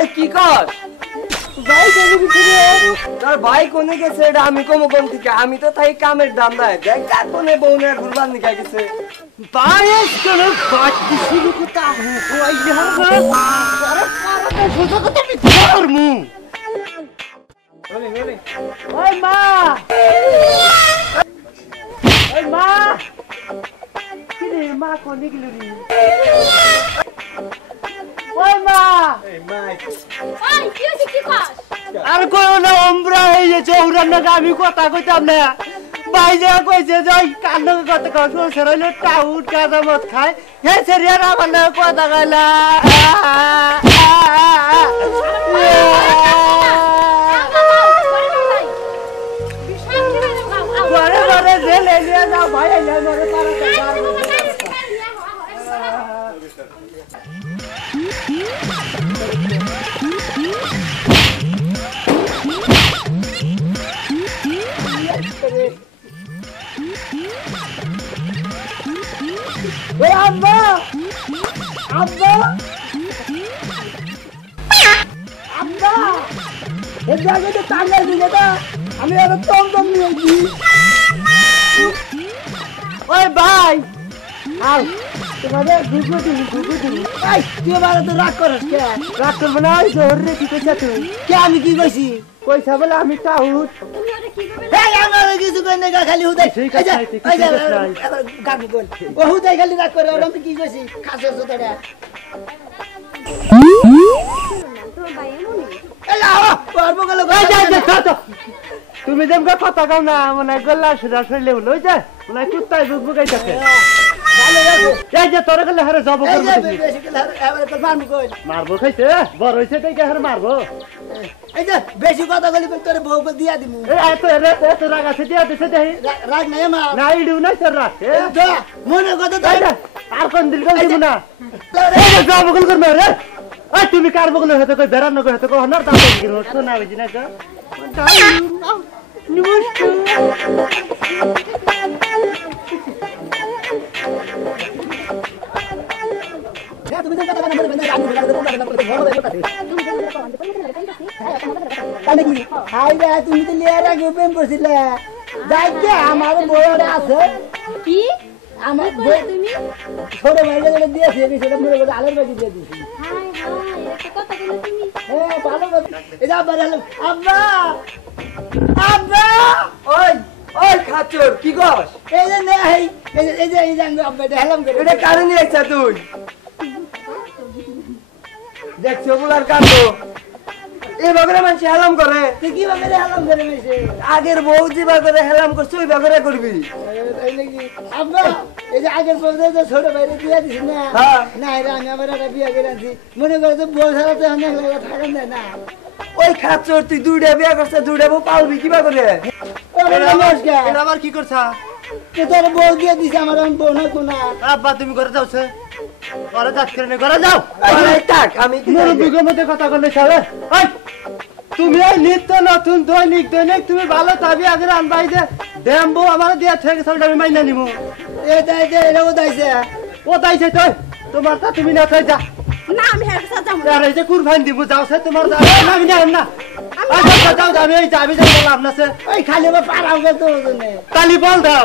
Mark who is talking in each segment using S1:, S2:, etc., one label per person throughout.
S1: ওই কি কর?
S2: ভাই কোনে গেছে
S1: তোর ভাই কোনে গেছে এটা আমি কমো কোন থেকে। আমি তো তাই কামের দাম নাই দেখ কার কোনে বউনে ঘুরবার নিকা গেছে।
S2: বায়েস কোন বাচ্চি শুরু করতে হই যাবে আরে পারাটা সোজা কথা আমি ধরমু ওই মা! ওই মা! কি রে মা কোনে গেল রে? ওই মা! আর কই না অমরা হয়ে গেছে ওরা না আমি কথা কইতাম না। বাইরে কইছে যে ওই কথা টাউট কাদা মত খায়। হে সেরিয়ার আমার না। কথা কইলা ভাই ওই আব্বা আব্বা আব্বা এ জায়গাটা টাঙ্গাই দিলে না আমি আরও টম টম নিয়েছি ওই ভাই আও তোমাদের ঘুঘু দিবি ঘুঘু দিবি এই তুই এবার তো রাগ করস কে? রাগ করব না ওই জোর রে কি কইছা তুই। কে আমি কি কইছি? কইছা বলে আমি টাউট এই আমার কিছু কই না খালি হুদাই এই যে এই যে
S3: আছে, নাই।
S2: এবার গাবি কই ও হুদাই খালি রাগ করে আর আমি কি কইছি? খাসে সুতাটা এই আও পারব গেল
S3: এই যে, এই যে, চল, চল। তুমি যেমন কথা কও না মনে হয় গল্লা সুদা শরীরে হলো। ওই যে মনে হয় কুত্তায় বুক বুকাইতেছে।
S2: ভালো রাখো
S3: এই যে তোর গেলে হারে জব
S2: এই যে
S3: করব
S2: মারবো কই?
S3: মারবো খাইছে বড় হইছে তাই কে হারে মারবো?
S2: এই যে বেশি কথা বলি তোর বউকে দিয়া দিমু।
S3: এই এত এত এত রাগ আছে দিয়া দিছে
S2: রা- রাগ নাই আমার।
S3: না ইডু নাই তোর রাগ
S2: মনে কথা তো
S3: এই যে, আর কোন দিল কল দিব না? এই যে জব করবে রে। এই তুমি কার বগল হতে কই বেরান নগর হতে কই হনার দাম কি হতো না বুঝি না
S2: হ্যাঁ, তুমি তো লিয়ে রাখবে প্রেম করছিলে যাইকে আমার বউরা আছে
S4: কি
S2: আমার বউ
S4: তুমি?
S2: ছোট ভাইরা যেটা দিয়েছে সেটা মনে করে আলোর বাজি দিয়ে দিয়েছি।
S4: হাই হাই একটা কথা কইলা তুমি?
S2: হ্যাঁ ভালো এটা আব্বা আব্বা আব্বা!
S1: ওই ওই খাচর কি কস?
S2: এই যে নেই এই যে এই যে এই যে আমি আব্বা এটা হেলাম করে।
S1: এটা কারে আইছা তুই? দেখছ বুলার কাণ্ড। এই বাগরে মানুষ হেলাম করে।
S2: তুই কীভাবে রে হেলাম করে মেশে
S1: আগের বউ যে বাগরে হেলাম করছে ওই বাগরে করবি।
S2: তাই নাকি? আব্বা এই যে আগের বউদের যে ছোট ভাইরে দিয়ে দিছি না?
S1: হ্যাঁ।
S2: না এটা আমি আবার একটা বিয়ে করে আনছি। মনে করে তো বউ ছাড়া তো অনেক লাগে থাকেন যায় না।
S1: ওই খাচর তুই দুইটা বিয়া করছে দুইটা বউ পালবি কিবা করে
S2: ও নমস্কার।
S3: এটা আবার কি করছা?
S2: তোর বউ দিয়ে দিছে আমার বউ না কোনা
S3: আব্বা তুমি ঘরে যাওছে ঘরে যাস করে ঘরে যাও।
S1: থাক আমি কি
S3: মোর
S1: জানি?
S3: বিগের মধ্যে কথা বললে সাবে এই, তুমি এই নিত্য নতুন দৈনিক দৈনিক তুমি ভালো চাবি আগে আনবাই যে ড্যাম্বো আমার দিয়া থেকে সবটা আমি মাইনা নিমু।
S2: এটা এটা এটা ও দাইছে
S3: ও তাইছে তো তোমার তা তুমি না তাই যা।
S4: না আমি কাছে যাব
S3: আর এই যে কুরবান দিব যাও সে তোমার যা। না আমি না না। আই যাও যাও যাও, আমি এই যাবি যাও বললাম না সে।
S2: ওই খালি পারাও গে তো
S3: কালি বল দাও।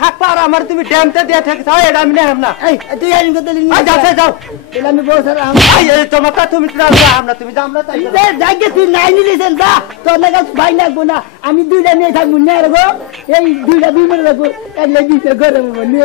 S3: থাকবা আর আমার তুমি ড্যামতে দিয়ে থাকছ এটা আমি নেহাম না।
S2: এই তুই আইন করতে লিনি
S3: আই যাও যাও, যাও।
S2: তাহলে আমি বউ ছাড়া আমি
S3: এই তোমাকে তুমি না আমরা তুমি যাও তাই করো।
S2: যাকে তুই নাই নিলেছেন যা তোর না কাছে ভাই লাগবো না। আমি দুইটা নিয়ে থাকব রাখব এই দুইটা দুই মনে রাখব। এক লাগি ঘরে নে